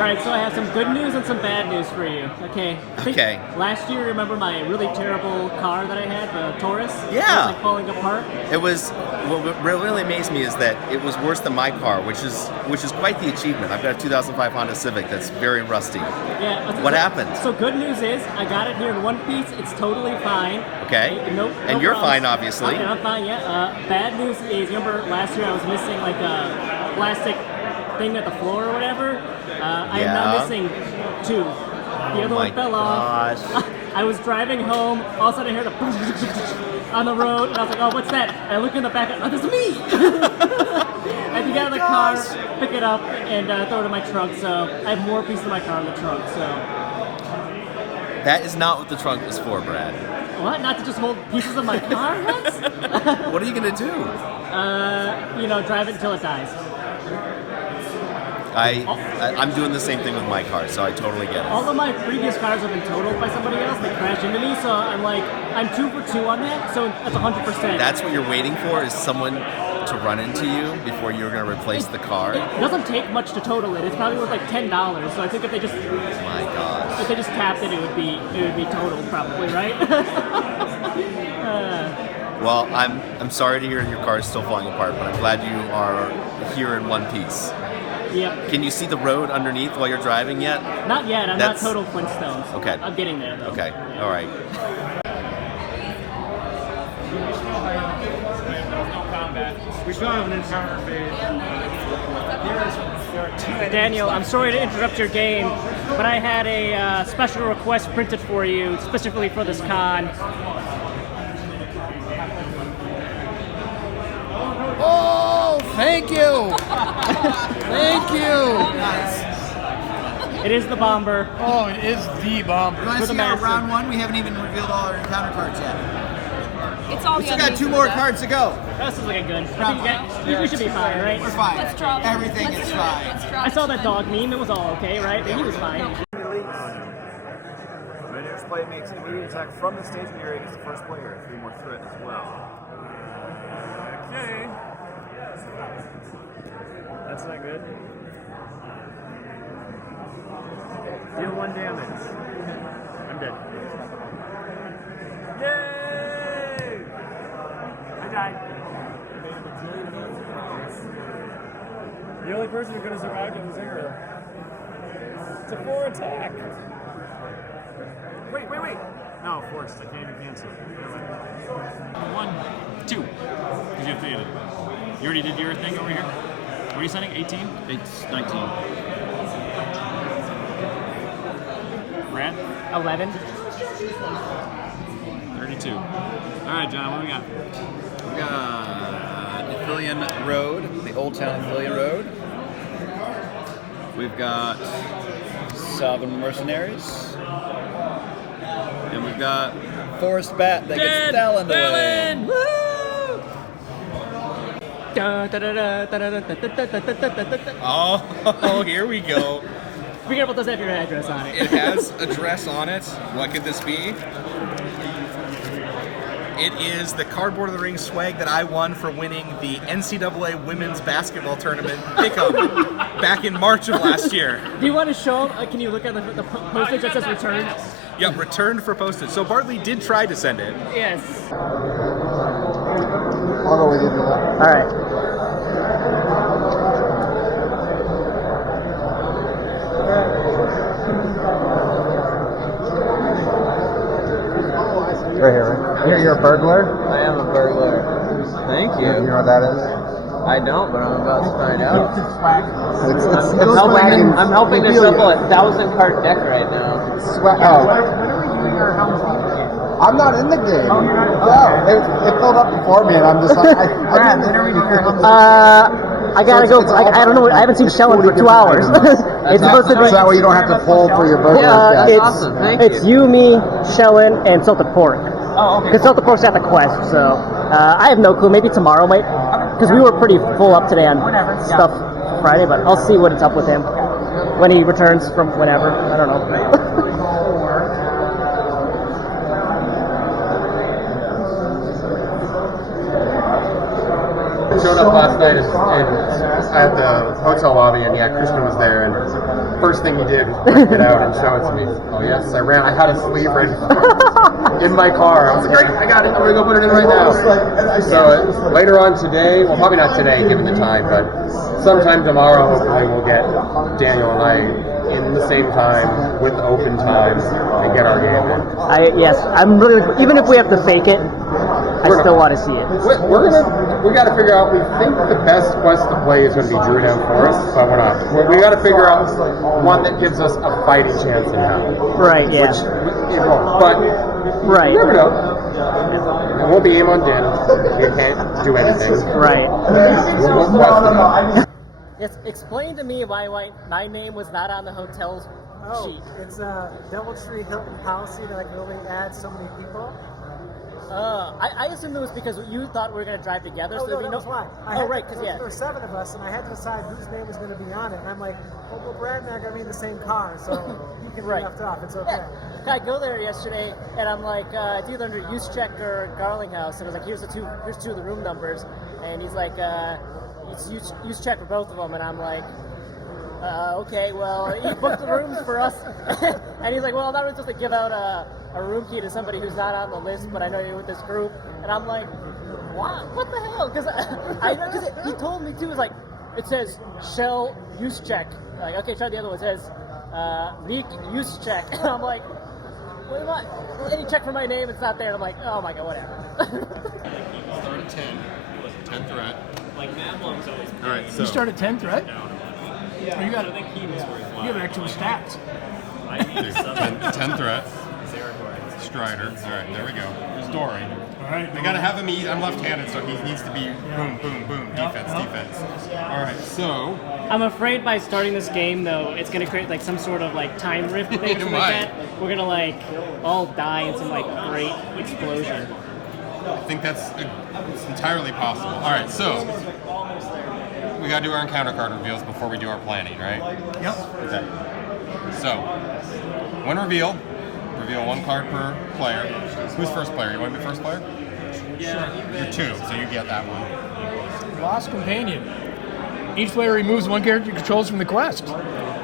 Alright, so I have some good news and some bad news for you. Okay. Okay. Last year, remember my really terrible car that I had, the Taurus? Yeah. It was like falling apart. It was. What really amazed me is that it was worse than my car, which is quite the achievement. I've got a 2005 Honda Civic that's very rusty. Yeah. What happened? So good news is I got it here in one piece. It's totally fine. Okay. No and you're problems. fine, obviously. Okay, I'm fine. Yeah. Bad news is, remember last year I was missing like a plastic thing at the floor or whatever. I am now missing two. The other one fell off. I was driving home. All of a sudden I heard a on the road, and I was like, "Oh, what's that?" And I look in the back. Oh, that's me! I had to get out of the car, pick it up, and throw it in my trunk. So I have more pieces of my car in the trunk. So that is not what the trunk is for, Brad. what? Not to just hold pieces of my car? What? What are you gonna do? Drive it until it dies. I'm doing the same thing with my car, so I totally get it. All of my previous cars have been totaled by somebody else. They crashed into me, so I'm 2 for 2 on that. So that's 100%. That's what you're waiting for, is someone to run into you before you're going to replace the car. It doesn't take much to total it. It's probably worth like $10. So I think if they just my gosh, if they just tapped it, it would be totaled probably, right? Well, I'm sorry to hear your car is still falling apart, but I'm glad you are here in one piece. Yep. Can you see the road underneath while you're driving yet? Not yet. I'm not total Flintstones. Okay. I'm getting there, though. Okay. All right. We still have an encounter phase. Daniel, I'm sorry to interrupt your game, but I had a special request printed for you, specifically for this con. Oh, thank you! Thank you! Nice. It is the Bomber. Oh, it is the Bomber. You want to see our round one? We haven't even revealed all our encounter cards yet. It's all We still got 2 more cards to go. This is looking good. I think we should be fine, right? We're fine. Let's draw them. Everything Let's is do it. fine. Let's draw I saw that dog meme. It was all okay, right? He was fine. Renew's play makes an immediate attack from the staging area against the first player. 3 more threat as well. Okay. That's not good. Deal 1 damage. I'm dead. Yay! I died. The only person who could have survived it was Ingrid. It's a 4 attack. Wait. No, forced. I can't even cancel. 1, 2. Because you have 3 of it. You already did your thing over here? What are you sending? 18? It's 19. Brad? 11. 32. Alright, John, what do we got? We got Ithilien Road, the Old Town Ithilien Road. We've got Salvan Mercenaries. And we've got Forest Bat that gets Dallin away. Oh, here we go. Be careful, it doesn't have your address on it. It has address on it. What could this be? It is the Cardboard of the Ring swag that I won for winning the NCAA Women's Basketball Tournament pick'em back in March of last year. Do you want to show them? Can you look at the postage that says returned? Yep, returned for postage. So Bartley did try to send it. Yes. I'll go with you. All right. Right here, right? You're a burglar? I am a burglar. Thank you. You know what that is? I don't, but I'm about to find out. It's I'm helping to shuffle a 1,000-card deck right now. When are we doing our Helm's Deep game? I'm not in the game. Oh, you're not? Okay. No, it filled up before me, and I'm just like, Brad, when are we doing our Helm's Deep? I gotta go. I don't know. I haven't seen Shellin for 2 hours. It's supposed to be. So that way you don't have to pull for your burglar. Yeah, that's awesome. Thank it's you, me, Shellin, and Salted Pork. Oh, okay. Because Salted Pork's at the quest, so I have no clue. Maybe tomorrow might. Because we were pretty full up today on stuff Friday, but I'll see what it's up with him when he returns from whenever. I don't know. Showed up last night at the hotel lobby, and yeah, Christian was there, and first thing he did was break it out and show it to me. Oh yes, I ran. I had a sleeve ready in my car. I was like, great, I got it. I'm gonna go put it in right now. So later on today, well, probably not today given the time, but sometime tomorrow, hopefully we'll get Daniel and I in the same time with open time and get our game in. Yes, I'm really. Even if we have to fake it, I still want to see it. We got to figure out. We think the best quest to play is going to be Druadan Forest, but we're not. We got to figure out one that gives us a fighting chance in hell. Right. Yeah. Which it won't. But right. You never know. It won't be Amon Den. You can't do anything. Right. We'll quest it out. Yes, explain to me why my name was not on the hotel's sheet. It's a Doubletree Hilton policy that I can only add so many people. I assumed it was because you thought we were going to drive together. Oh, so no, that was why. There were 7 of us, and I had to decide whose name was going to be on it. And I'm like, well, Brad and I are going to be in the same car, so he can be left off. It's okay. Yeah. I go there yesterday, and I'm like, it's either under use check or Garlinghouse. And I was like, here's 2 of the room numbers. And he's like, it's use check for both of them. And I'm like, okay, well, he booked the rooms for us. And he's like, well, I'm not really supposed to give out a room key to somebody who's not on the list, but I know you're with this group. And I'm like, what the hell? Because he told me too, it was like, it says Shell use check. Like, okay, try the other one. It says Leak use check. And I'm like, what? Any check for my name, it's not there. And I'm like, oh my god, whatever. Start at 10 threat. Like Mablon's always. All right, so You start at 10 threat? Yeah, you have actual stats. 10 threat. Strider. All right, there we go. There's Dori. All right. I gotta have him. I'm left-handed, so he needs to be boom, boom, boom, defense. All right, so. I'm afraid by starting this game, though, it's gonna create like some sort of like time rift thing or something like that. We're gonna like all die in some like great explosion. I think it's entirely possible. All right, so we gotta do our encounter card reveals before we do our planning, right? Yep. Okay. So, when reveal 1 card per player. Who's first player? You want to be first player? Sure. You're 2, so you get that one. Lost Companion. Each player removes 1 character controls from the quest.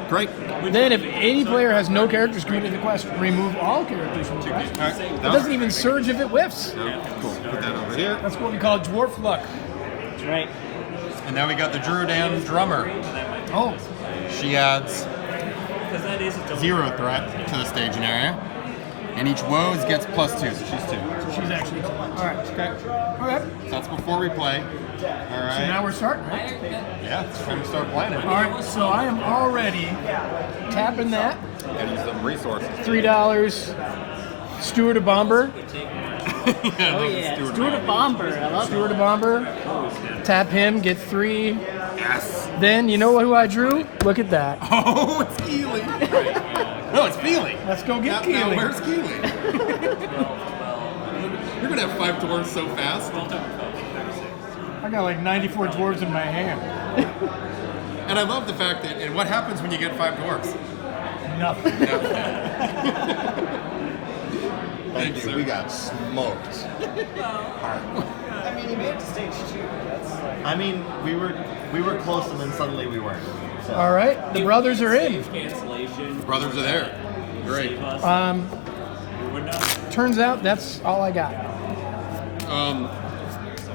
Great. Then, if any player has no characters created in the quest, remove all characters from the quest. All right. It doesn't even surge if it whiffs. No. Cool. Put that over here. That's what we call dwarf luck. That's right. And now we got the Druadan drummer. Oh. She adds 0 threat to the staging area. And each woes gets +2, so she's 2. So she's actually 2. All right. Okay. Okay. So that's before we play. All right. So now we're starting, right? Yeah, it's time to start planning. All right. So I am already tapping that. Gotta use some resources. $3. Steward of Bomber. Steward of Bomber. I love Steward of Bomber. Tap him, get 3. Yes. Then, you know who I drew? Look at that. Oh, it's Keely. No, it's Feely. Let's go get Now, Keely. where's Keely? You're going to have 5 dwarves so fast. I got like 94 dwarves in my hand. And I love the fact that, and what happens when you get 5 dwarves? Nothing. Thank you. We got smoked. I mean, you made it to stage 2. I mean, we were close, and then suddenly we weren't. So. All right, the brothers are in. The brothers are there. Great. Turns out that's all I got.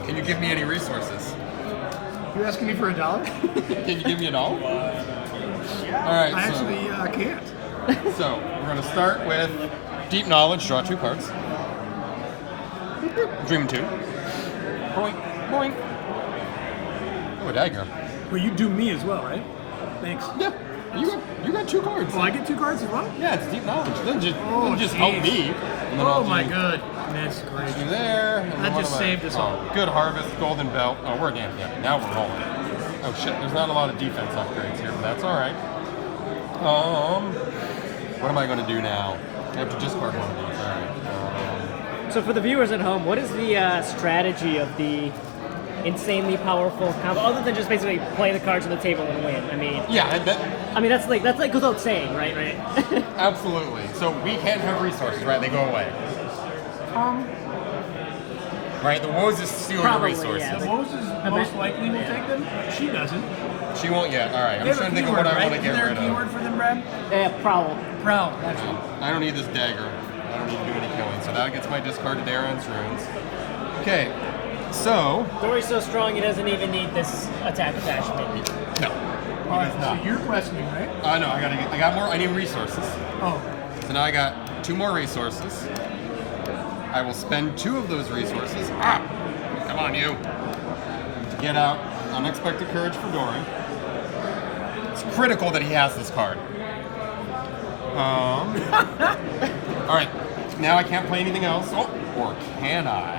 Can you give me any resources? You're asking me for $1? Can you give me $1? All right. I actually can't. So we're going to start with Deep Knowledge. Draw 2 cards. Dream 2. Boink, boink. Oh, a dagger. Well, you do me as well, right? Thanks. Yeah. You got 2 cards. Oh, I get 2 cards as well? Yeah, it's Deep Knowledge. It doesn't just help me. And then Oh my god. That's great. Do there. And That just saved us all. Good Harvest, Golden Belt. Oh, we're again. Yeah, now we're rolling. Oh shit, there's not a lot of defense upgrades here, but that's alright. What am I going to do now? I have to discard one of these. Alright. So for the viewers at home, what is the strategy of the insanely powerful combo, other than just basically play the cards on the table and win? I mean, yeah, that's like goes without saying, right? Absolutely. So we can't have resources, right? They go away. Right, the woes is stealing the resources. Yeah. The woes is most likely will take them. She doesn't. She won't yet. All right. I'm They have trying a to think of keyword, what I right? want to Is get there a rid of. keyword for them, Brad? Prowl. Prowl. That's it. I don't need this dagger. I don't need to do any killing. So that gets my discarded Aaron's runes. Okay. So. Dori's so strong he doesn't even need this attack attachment. No. All right, so you're questioning, right? No, I got more. I need resources. Oh. So now I got 2 more resources. I will spend 2 of those resources. Come on, you. To get out Unexpected Courage for Dori. It's critical that he has this card. All right. Now I can't play anything else. Oh, or can I?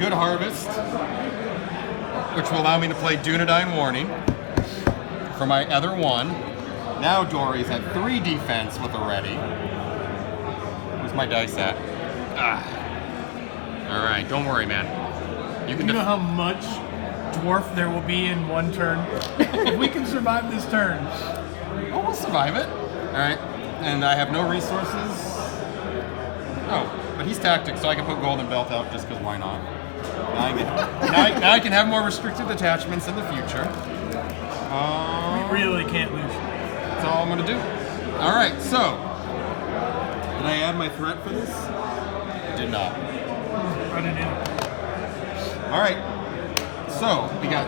Good Harvest, which will allow me to play Druadan Warning for my other 1. Now Dori's at 3 defense with a ready. Where's my dice at? All right, don't worry, man. You know how much dwarf there will be in one turn? If we can survive this turn. Oh, we'll survive it. All right, and I have no resources. Oh, but he's tactic, so I can put Golden Belt out just because why not? Now I can have more restricted attachments in the future. We really can't lose. That's all I'm going to do. All right, so did I add my threat for this? I did not. I didn't either. All right, so we got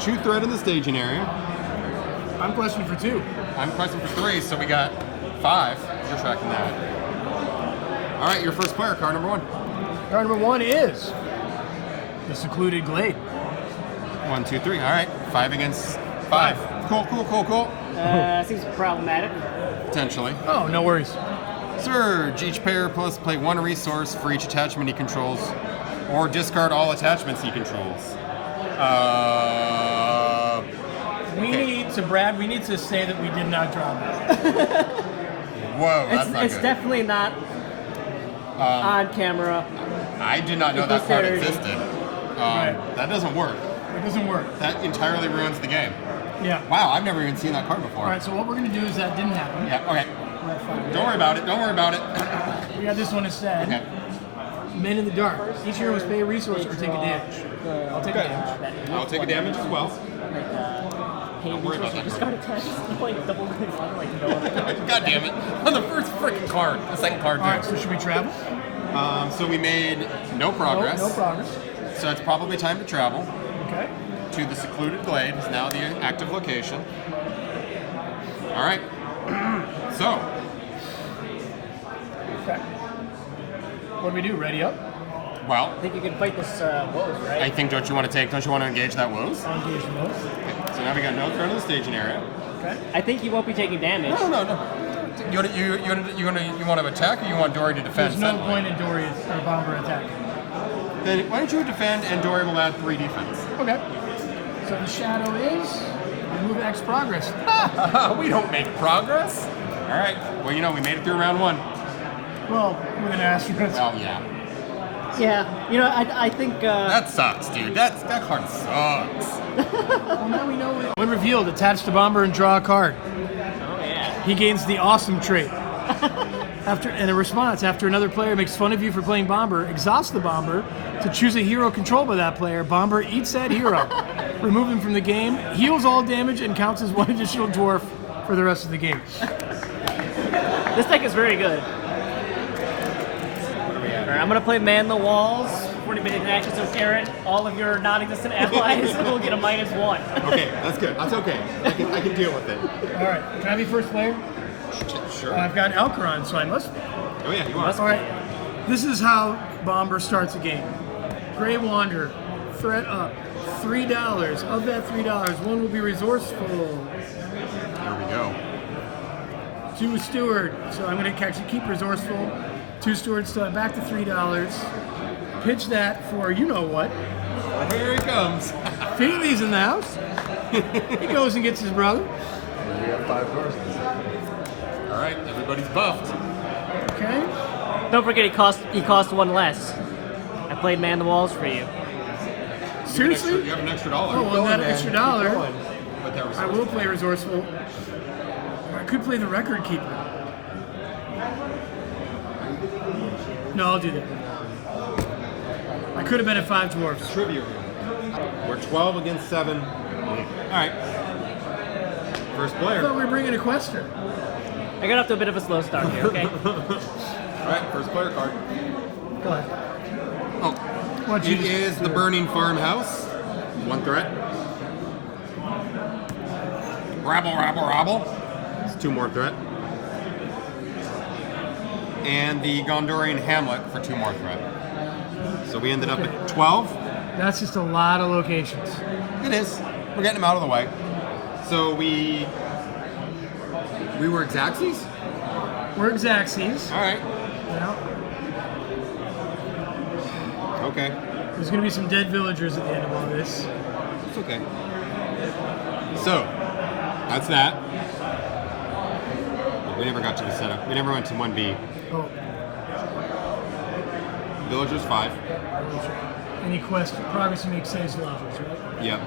2 threat in the staging area. I'm questioning for 2. I'm questioning for 3, so we got 5. You're tracking that. All right, your first player, card number 1. Card number 1 is the Secluded Glade. 1, 2, 3. All right, 5 against 5. Cool. Seems problematic. Potentially. Oh, no worries. Surge. Each player plus play 1 resource for each attachment he controls, or discard all attachments he controls. We need to say that we did not draw that. Whoa, that's not It's good. definitely not on camera. I did not know that card existed. That doesn't work. It doesn't work. That entirely ruins the game. Yeah. Wow, I've never even seen that card before. All right, so what we're going to do is that didn't happen. Yeah, okay. Don't worry about it. We got this one instead. Okay. Men in the Dark. Each hero must pay a resource or take a damage. I'll take a damage. I'll take a damage as well. Don't worry about that. Discard attachments. Like double good. I don't like no other cards. God damn it. On the first freaking card. The second card. All right, so should we travel? So we made no progress. No progress. So it's probably time to travel. Okay. To the Secluded Glade. It's now the active location. All right. So. Okay. What do we do? Ready up? Well. I think you can fight this woes, right? I think, don't you want to engage that woes? I'll engage the woes. Okay. So now we got no threat in the staging area. Okay. I think you won't be taking damage. No. You want to attack, or you want Dori to defend? There's no point in Dori's or Bomber attacking. Then why don't you defend, and Dori will add 3 defense. Okay. So the shadow is remove X progress. We don't make progress. All right. Well, we made it through round 1. Well, with an asterisk. Well, yeah. Yeah. I think. That sucks, dude. That card sucks. Well, now we know. When revealed, attach the Bomber and draw a card. Oh yeah. He gains the awesome trait. In a response, after another player makes fun of you for playing Bomber, exhaust the Bomber to choose a hero controlled by that player. Bomber eats that hero, remove him from the game, heals all damage, and counts as 1 additional dwarf for the rest of the game. This deck is very good. Alright, I'm gonna play Man the Walls. 40-minute actions with Aaron. All of your non-existent allies will get a -1. Okay, that's good. That's okay. I can deal with it. All right, can I be first player? Sure. I've got Alcaron, so I must be. Oh yeah, you are. All right, this is how Bomber starts a game. Grey Wanderer, threat up, $3. Of that $3, 1 will be resourceful. There we go. 2 Steward, so I'm going to actually keep resourceful. 2 Steward, so back to $3. Pitch that for you know what. Here he comes. Feely's in the house. He goes and gets his brother. We have 5 horses. All right, everybody's buffed. Okay. Don't forget he cost 1 less. I played Man the Walls for you. Seriously? You have an extra $1. Oh, well, that extra $1, But that was I will play resourceful. Or I could play the Record Keeper. No, I'll do that. I could have been at 5 dwarfs. Trivia room. We're 12 against 7. All right. First I player. thought we were bringing a quester. I got off to a bit of a slow start here, okay? Alright, first player card. Go ahead. Oh. Why don't you It just is do the it? Burning Farmhouse. 1 threat. Rabble, rabble, rabble. It's 2 more threat. And the Gondorian Hamlet for 2 more threat. So we ended up at 12. That's just a lot of locations. It is. We're getting them out of the way. So we were Xaxes? We're Xaxes. All right. Yeah. Okay. There's going to be some dead villagers at the end of all this. It's okay. So, that's that. We never got to the setup. We never went to 1B. Oh. Villagers 5. Any quest progress to make 6 villagers, right? Yep.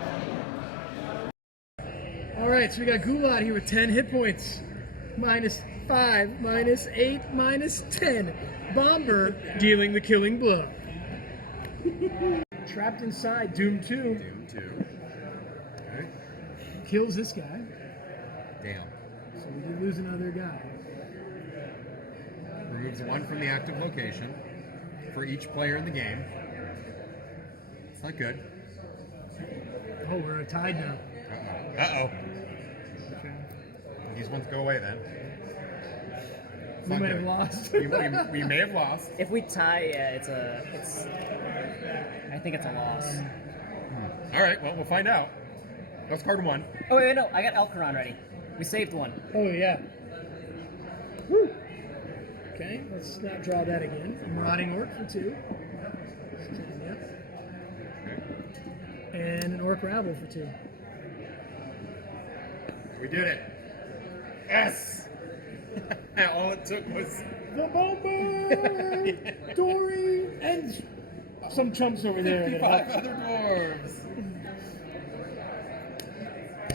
All right, so we got Gulad here with 10 hit points. -5, -8, -10. Bomber dealing the killing blow. Trapped inside, Doom 2. Doom 2. Okay. Kills this guy. Damn. So we did lose another guy. Removes 1 from the active location for each player in the game. It's not good. Oh, we're tied now. Uh-oh. Okay. These ones go away then. It's We not might good. have lost. we may have lost. If we tie, yeah, I think it's a loss. All right, well, we'll find out. That's card 1. Oh, wait, no, I got Elkaron ready. We saved one. Oh, yeah. Woo. Okay, let's not draw that again. Marauding Orc for 2. And an Orc Rabble for 2. We did it. Yes! All it took was... The Bomber! Dori! And some chumps over there. 55 other dwarves.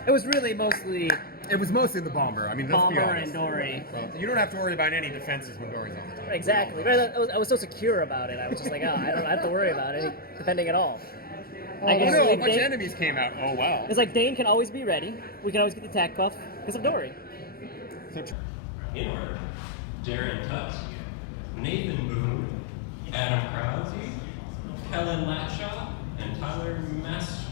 It was really mostly... It was mostly the Bomber. I mean, let's be Bomber honest. and Dory. Well, you don't have to worry about any defenses when Dory's on the top. Exactly. But I was so secure about it. I was just like, I don't have to worry about any defending at all. Oh, no, a bunch of enemies came out. Oh, wow. It's like Dane can always be ready. We can always get the attack buff because of Dory. In order, Darren Tusk, Nathan Boone, Adam Krause, Helen Latshaw, and Tyler Mastro.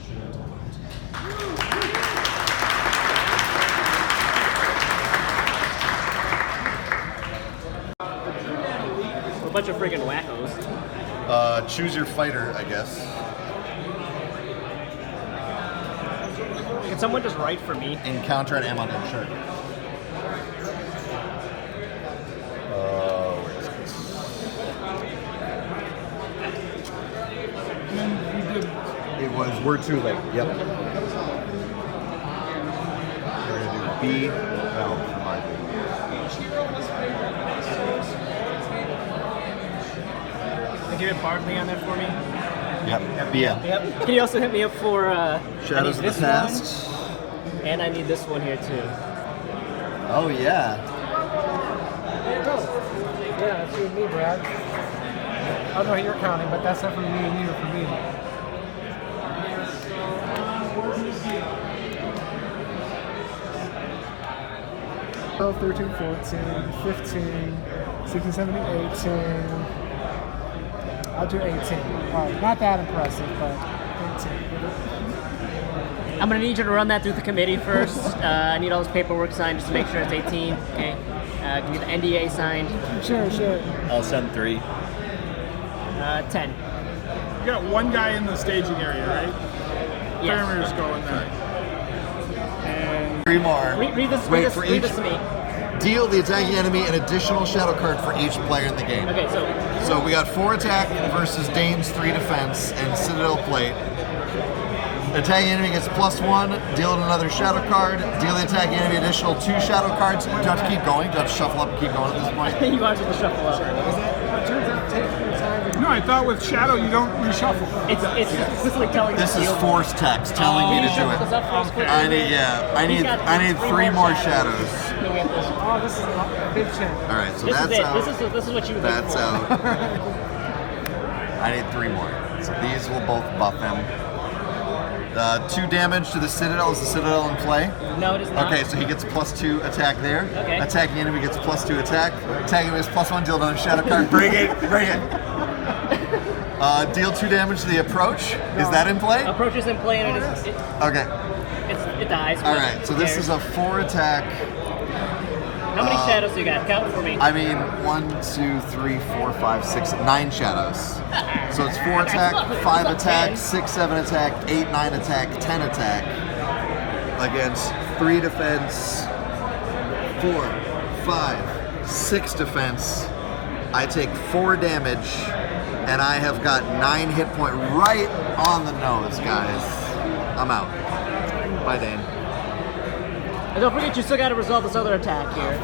A bunch of friggin' wackos. Choose your fighter, I guess. Can someone just write for me? Encounter at Amon, sure. Where is this? It was We're Too Late. Yep. We're gonna do B. No, Can you hit Bardley on there for me? Yep. BM. Yep. Can you also hit me up for Shadows of the Past? And I need this one here too. Oh yeah. There you go. Yeah, that's you and me, Brad. I don't know who you're counting, but that's not for me and you, for me. Twelve, 13, 14, 15, 16, 17, 18. I'll do 18. All right, not that impressive, but 18. I'm gonna need you to run that through the committee first. I need all this paperwork signed just to make sure it's 18. Okay. Can you get the NDA signed? Sure. I'll send 3. 10. You got one guy in the staging area, right? Yes. Farmer's going there. And 3 more. Read this to me. Deal the attacking enemy an additional shadow card for each player in the game. Okay, So we got 4 attack versus Dane's 3 defense and Citadel plate. The attacking enemy gets +1, deal another shadow card, deal the attacking enemy additional 2 shadow cards. Do you have to keep going? Do you have to shuffle up and keep going at this point? You want to shuffle up. No, I thought with Shadow you don't reshuffle. It's explicitly telling This is force text telling me to do it. I need 3 more shadows. Oh, this is a big chance. All right, so This that's is it. out. This is what you would That's look for. out. I need 3 more. So these will both buff him. 2 damage to the Citadel. Is the Citadel in play? No, it is not. Okay, so he gets a +2 attack there. Okay. Attacking enemy gets +2 attack. Attacking enemy is +1, deal another shadow card. Bring it, bring it. Deal 2 damage to the approach. Is that in play? Approach is in play and Okay. it dies. Alright, so this is a 4 attack. How many shadows do you got? Count for me. I mean, 1, 2, 3, 4, 5, 6, 9 shadows. So it's 4 attack, 5 attack, 6, 7 attack, 8, 9 attack, 10 attack. Against 3 defense, 4, 5, 6 defense. I take 4 damage, and I have got 9 hit point right on the nose, guys. I'm out. Bye, Dane. And don't forget, you still got to resolve this other attack here.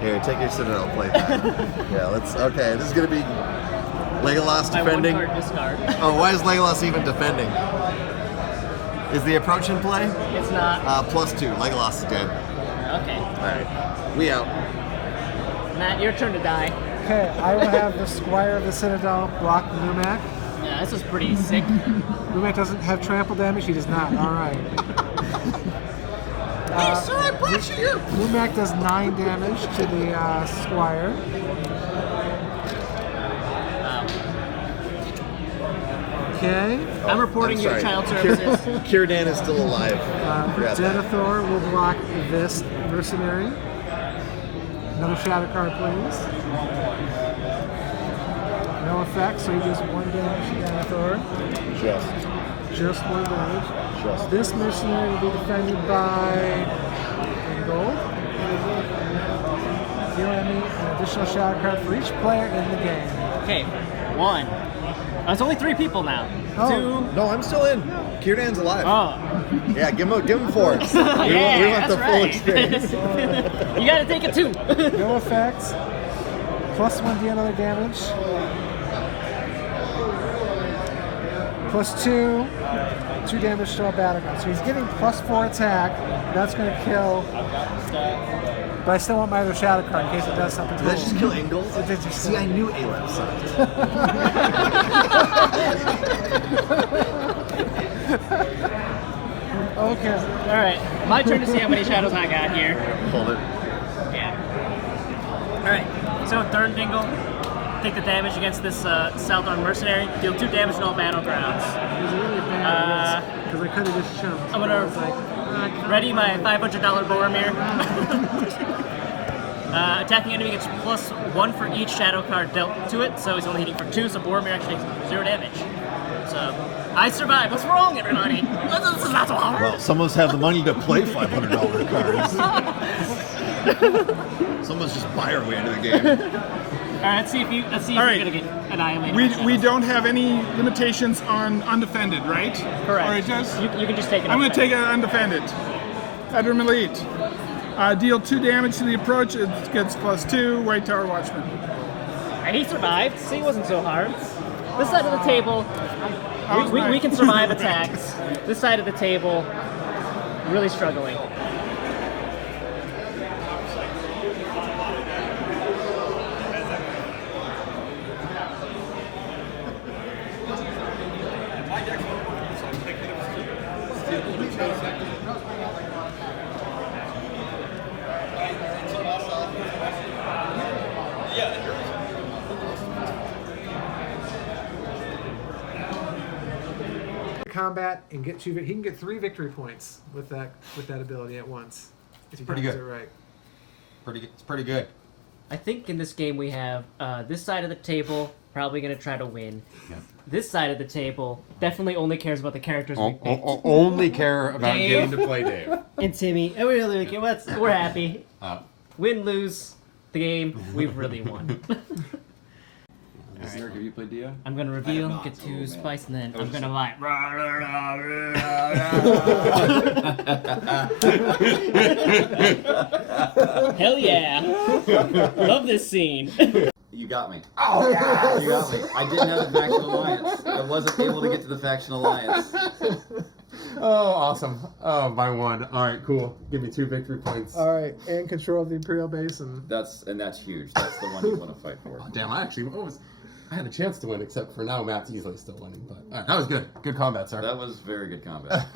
Here, take your Citadel playtime. Yeah, let's. Okay, this is gonna be Legolas defending. My 1 card discard. Oh, why is Legolas even defending? Is the approach in play? It's not. +2. Legolas is dead. Okay. All right, we out. Matt, your turn to die. Okay, I will have the Squire of the Citadel block Lumac. Yeah, this is pretty sick. Lumac doesn't have trample damage. He does not. All right. Hey, sir, I brought you here. Lumac does 9 damage to the Squire. Okay. I'm reporting your child services. Círdan is still alive. Denethor will block this mercenary. Another shadow card, please. No effect, so he does 1 damage to Denethor. Just 1 damage. This mercenary will be defended by gold. Deal enemy an additional shadow card for each player in the game. Okay, 1. It's only 3 people now. Oh. 2. No, I'm still in. Círdan's alive. Oh. Yeah, give him 4. we want the full experience. You gotta take it 2. No effects. +1 deal another damage. +2. 2 damage to a battleground. So he's getting +4 attack. That's going to kill. But I still want my other shadow card in case it does something. Did that just kill Ingalls? It did just See, I knew Aleph sucked. Okay. All right, my turn to see how many shadows I got here. Hold it. Yeah. All right. So third dingle. Take the damage against this Southern mercenary. Deal 2 damage to all battlegrounds. It was a really bad risk because I could have just jumped. I'm gonna ready my $500 Boromir. Attacking enemy gets +1 for each shadow card dealt to it, so he's only hitting for 2, so Boromir actually takes 0 damage. So, I survived. What's wrong, everybody? This is not so hard. Well, some of us have the money to play $500 cards. Some of us just buy our way into the game. All right, let's see if you're gonna get annihilated. We don't have any limitations on undefended, right? Correct. Or it does? You can just take it. I'm going to take it undefended. Adram Elite. Deal 2 damage to the approach. It gets +2. White Tower Watchman. And he survived. See, it wasn't so hard. This side of the table, we right. can survive attacks. This side of the table, really struggling. Combat and get 2. He can get 3 victory points with that ability at once. If he pretty does good. it right. It's pretty good. I think in this game we have this side of the table probably going to try to win. Yeah. This side of the table definitely only cares about the characters we picked. Only care about Dave. getting to play Dave. And Timmy. And we really care. We're happy. Win, lose the game, we've really won. Eric, have you played Dia? I'm gonna reveal, get to spice, and then I'm gonna lie. Hell yeah! Love this scene. You got me. Oh, yes! You got me. I didn't have the faction alliance. I wasn't able to get to the faction alliance. Oh, awesome. Oh, by 1. All right, cool. Give me 2 victory points. All right, and control of the Imperial base. That's huge. That's the one you want to fight for. Oh, damn, I actually... What was... I had a chance to win, except for now Matt's easily still winning. But all right, that was good. Good combat, sir. That was very good combat.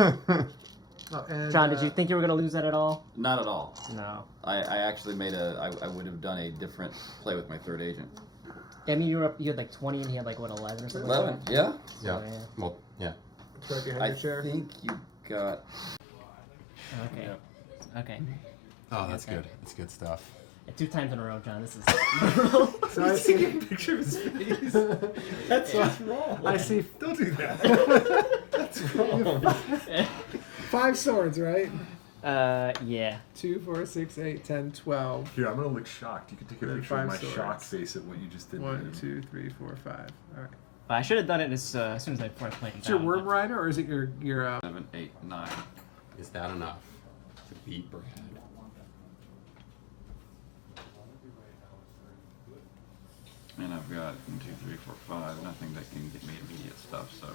John, did you think you were going to lose that at all? Not at all. No. I actually made I would have done a different play with my third agent. I mean, you had like 20 and he had like, what, 11 or something? 11, yeah. Yeah. Well, yeah. I think you got... Okay. Okay. Oh, that's good. That's good stuff. 2 times in a row, John. This is... So I see a picture of his face. That's wrong. I see. Don't do that. That's wrong. 5 swords, right? Yeah. 2, 4, 6, 8, 10, 12. Here, I'm gonna look shocked. You can take a Then picture of 5 my swords. shocked face at what you just did. 1, 2, 3, 4, 5. All right. I should have done it as soon as I played. Is your Worm Rider or is it your 7, 8, 9. Is that enough to beat Brad? And I've got 1, 2, 3, 4, 5. Nothing that can get me immediate stuff, so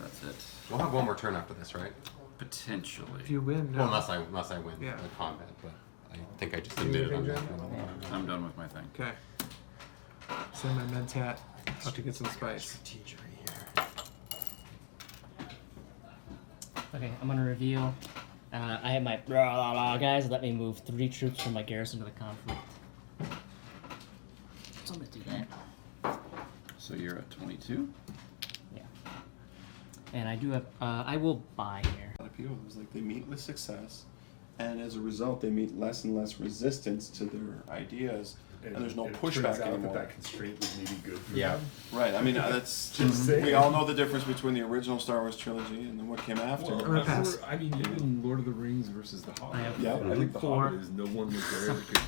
that's it. We'll have one more turn after this, right? Potentially. If you win, no. Well, unless I win Yeah. the combat, but I think I just You admitted anything, I'm John? I'm done with my thing. Okay. Send my Mentat out to get some spice. Okay, I'm gonna reveal. I have my guys let me move 3 troops from my garrison to the conflict. So I'm gonna do that. So you're at 22? Yeah. And I do have. I will buy here. A lot of people, it was like they meet with success, and as a result, they meet less and less resistance to their ideas, and there's no pushback anymore. That constraint was maybe good for Yeah, them. right. I mean, that's Just saying. we all know the difference between the original Star Wars trilogy and then what came after. Well, I mean, even Lord of the Rings versus the Hobbit. Yeah, I think the 4. Hobbit is no one was there that could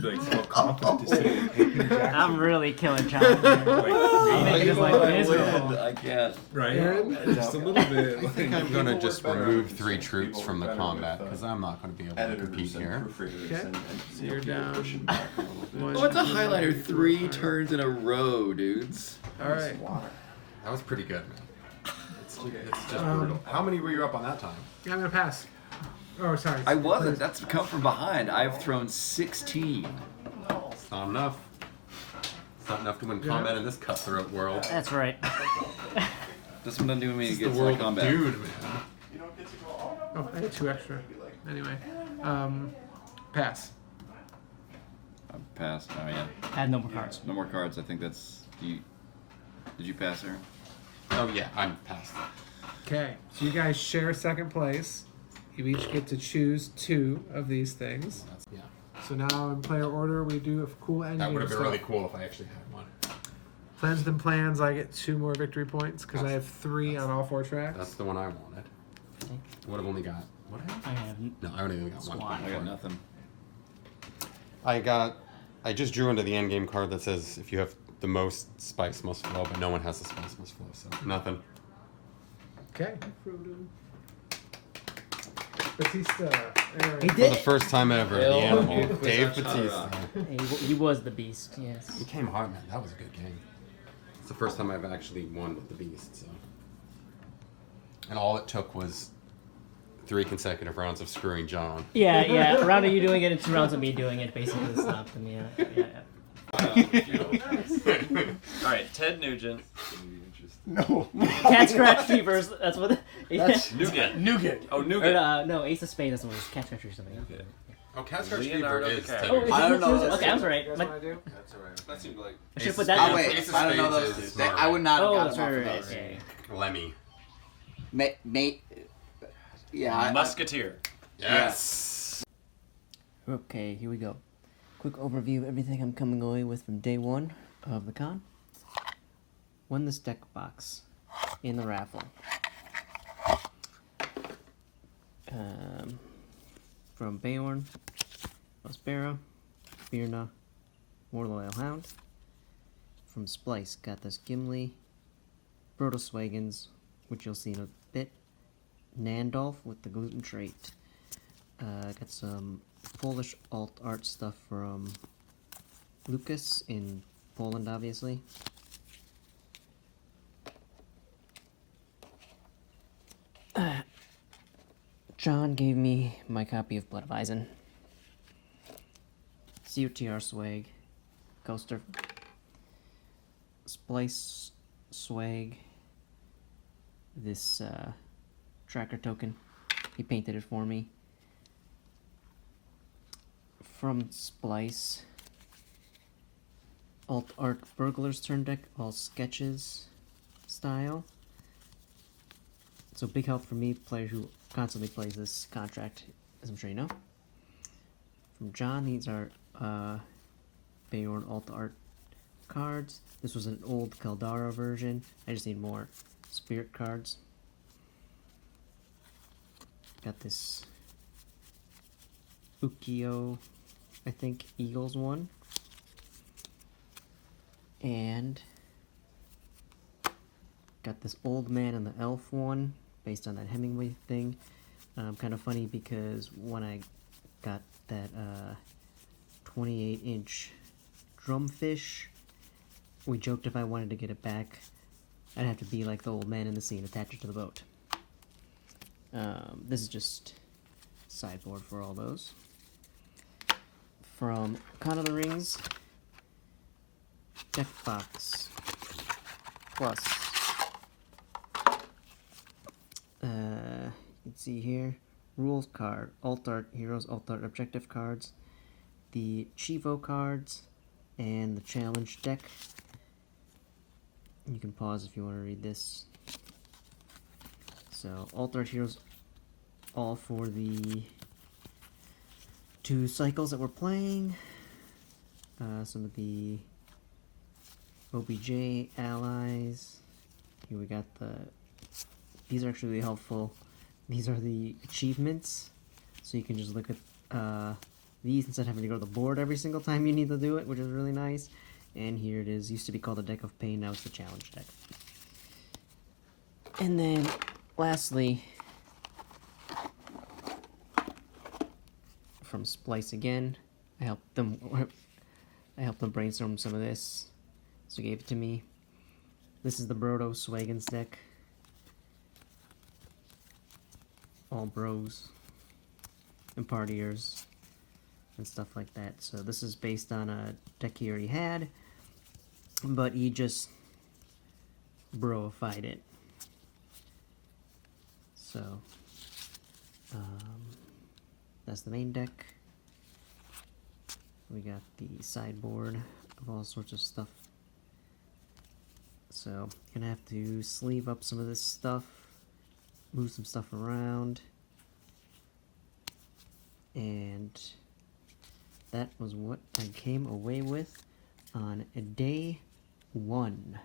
like feel confident to say, hey, Peter Jackson. I'm really killing John. I'm making his life miserable. I can't. Right? Aaron? Just a little bit. I think I'm gonna just better remove with 3 people troops from the better combat with, because I'm not going to be able to editors compete and here. proofreaders Okay. and So you're people down. pushing back a little bit. One, What's a 2, highlighter 3, 3 4, 5. turns in a row, dudes? All right. That was pretty good, man. It's just brutal. How many were you up on that time? Yeah, I'm gonna pass. Oh, sorry. I wasn't. That's come from behind. I've thrown 16. It's not enough. It's not enough to win combat in this cutthroat world. That's right. This one doesn't do me This to is get the to world the of combat. dude, man. Oh, I had 2 extra. Anyway, pass. Pass. Oh yeah. Add no more cards. No more cards. I think that's. Did you pass, Aaron? Oh yeah, I'm past. Okay, so you guys share second place. You each get to choose 2 of these things. Yeah. So now in player order, we do a cool endgame That would have been stuff. really cool if I actually had one. Plans than plans, I get 2 more victory points because I have 3 on all 4 tracks. That's the one I wanted. Would have only got. What? I have. No, I only got one. Squad. I got nothing. I just drew into the end game card that says if you have the most spice must flow, but no one has the spice must flow, so nothing. Okay. Batista. Aaron. He For did the it. first time ever, the Bill. animal, Was Dave that Batista. He was the beast. Yes. He came hard, man. That was a good game. It's the first time I've actually won with the beast, so. And all it took was 3 consecutive rounds of screwing John. Yeah, yeah. A round of you doing it and 2 rounds of me doing it basically stopped him. Yeah. All right, Ted Nugent. No. Cat scratch fevers. That's what. That's Nougat. Oh, Nougat. Or, no, Ace of Spades. That's what it was. Cat scratch or something. Okay. Oh, Cat Scratch Fever Leonardo is DiCaprio. Ted Oh, Nugent. I don't know. Okay, I was right. That's My- what I do. That's alright. That seemed like. I should Ace put of- that Oh down. wait, Ace of I don't know Spades those. is They, I smart. would not have Oh, gotten that's off right. of Right, those. right. Lemmy. Mate, yeah. Musketeer. Yes. Okay, here we go. Quick overview of everything I'm coming away with from day 1 of the con. Won this deck box in the raffle. From Beorn, Prospera, Birna, More Loyal Hound. From Splice, got this Gimli, Brotoswagans, which you'll see in a bit, Nandolf with the gluten trait. Got some Polish alt art stuff from Lucas in Poland, obviously. John gave me my copy of Blood of Eisen. COTR swag, coaster. Splice swag this tracker token. He painted it for me. From Splice, Alt Art Burglar's turn deck, all sketches style. So big help for me, player who constantly plays this contract, as I'm sure you know. From John, these are Bayorn Alt Art cards. This was an old Caldara version. I just need more spirit cards. Got this Ukiyo, I think, Eagles one. And got this Old Man and the Elf one, based on that Hemingway thing. Kind of funny because when I got that 28-inch drumfish, we joked if I wanted to get it back, I'd have to be like the old man in the scene, attach it to the boat. This is just sideboard for all those. From Con of the Rings, deck box plus you can see here rules card, alt art heroes, alt art objective cards, the Chivo cards, and the challenge deck. You can pause if you want to read this. So alt art heroes, all for the 2 cycles that we're playing. Some of the OBJ allies. Here we got these are actually really helpful. These are the achievements, so you can just look at these instead of having to go to the board every single time you need to do it, which is really nice. And here it is. Used to be called the Deck of Pain, now it's the Challenge deck. And then, lastly, from Splice again, I helped them brainstorm some of this, so gave it to me. This is the Brodo Swagans deck. All bros and partiers and stuff like that. So this is based on a deck he already had, but he just broified it. So that's the main deck. We got the sideboard of all sorts of stuff. So gonna have to sleeve up some of this stuff, move some stuff around, and that was what I came away with on day 1.